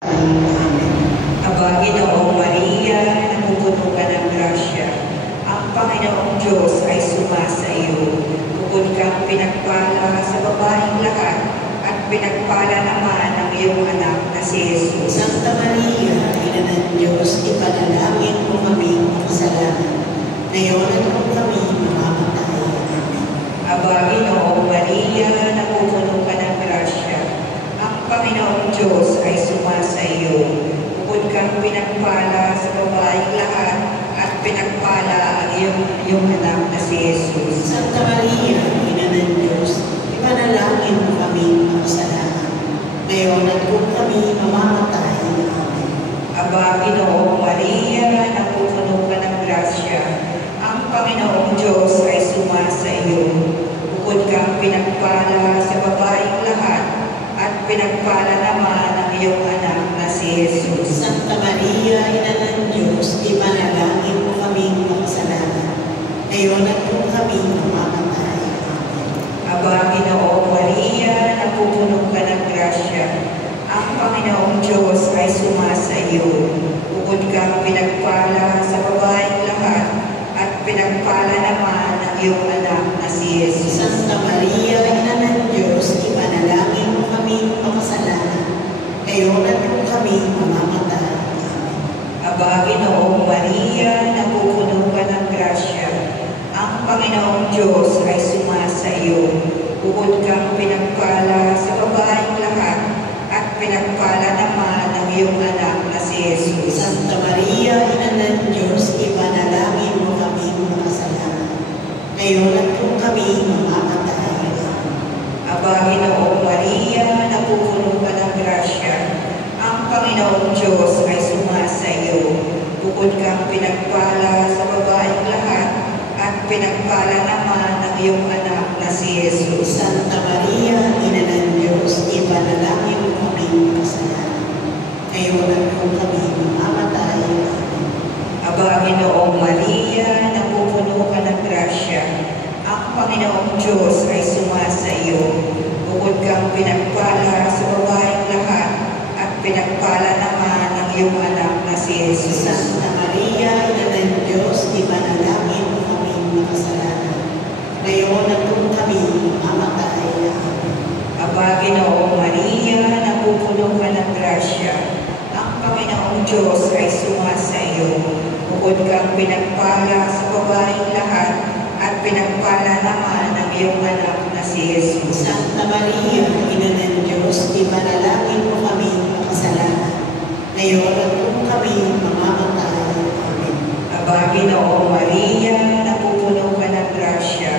Aba, Ginoong Maria, napupuno ka ng grasya. Ang Panginoong Diyos ay sumasa iyo. Bukod kang pinagpala sa babaeng lahat, at pinagpala naman ang iyong anak na si Jesus. Santa Maria, Ina ng Diyos, ipanalangin mo kami makasalanan, ngayon at kung kami mamamatay. Aba, Ginoong Maria, napupuno ka ng grasya. Ang Panginoong Diyos ay sumasa iyo. Bukod kang pinagpala sa babaeng lahat, at pinagpala ang iyong anak na si Jesus. Santa Maria, Ina ng Diyos, ipanalangin mo kami makasalanan, ngayon at kung kami mamamatay. Amen. Aba, Ginoong Maria, napupuno ka ng grasya. Ang Panginoong Diyos ay sumasa iyo. Bukod kang pinagpala sa babaeng lahat, at pinagpala naman ang iyong anak na si Jesus. Santa Maria, Ina ng Diyos, ipanalangin mo kami makasalanan, ngayon at kung kami mamamatay. Amen. Aba, Ginoong Maria, napupuno ka ng grasya. Ang Panginoong Diyos ay sumasa iyo. Bukod kang pinagpala sa babaeng lahat, at pinagpala naman ang iyong anak na si Jesus. Santa Maria, Ina ng Diyos, ipanalangin mo kami makasalanan, ngayon at kung kami mamamatay. Amen. Aba, Ginoong Maria, napupuno ka ng grasya. Ang Panginoong Diyos ay sumasa iyo. Bukod kang pinagpala sa babaeng lahat, at pinagpala naman ang iyong anak na si Jesus. Santa Maria, Ina ng Diyos, ipanalangin mo kami makasalanan, ngayon at kung kami mamamatay. Amen. Aba, Ginoong Maria, napupuno ka ng grasya. Ang Panginoong Diyos ay sumasa iyo. Bukod kang pinagpala sa babaeng lahat, at pinagpala naman ang iyong anak na si Jesus. Santa Maria, Ina ng Diyos, ipanalangin mo kami makasalanan, ngayon at kung kami mamamatay. Amen. Aba, Ginoong Maria, napupuno ka ng grasya. Ang Panginoong Diyos ay sumasa iyo. Bukod kang pinagpala sa babaeng lahat, at pinagpala naman ang iyong anak na si Jesus. Santa Maria, Ina ng Diyos, ipanalangin mo kami makasalanan, ngayon at kung kami mamamatay. Amen. Aba, Ginoong Maria, napupuno ka ng grasya. Ang Panginoong Diyos ay sumasa iyo. Bukod kang pinagpala sa babaeng lahat, at pinagpala naman ang iyong anak na si Jesus. Santa Maria, Ina ng Diyos, ipanalangin mo kami makasalanan, ngayon at kung kami mamamatay. Amen. Aba, Ginoong Maria, napupuno ka ng grasya.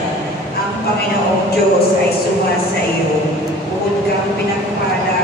Ang Panginoong Diyos ay sumasa iyo. Bukod kang pinagpala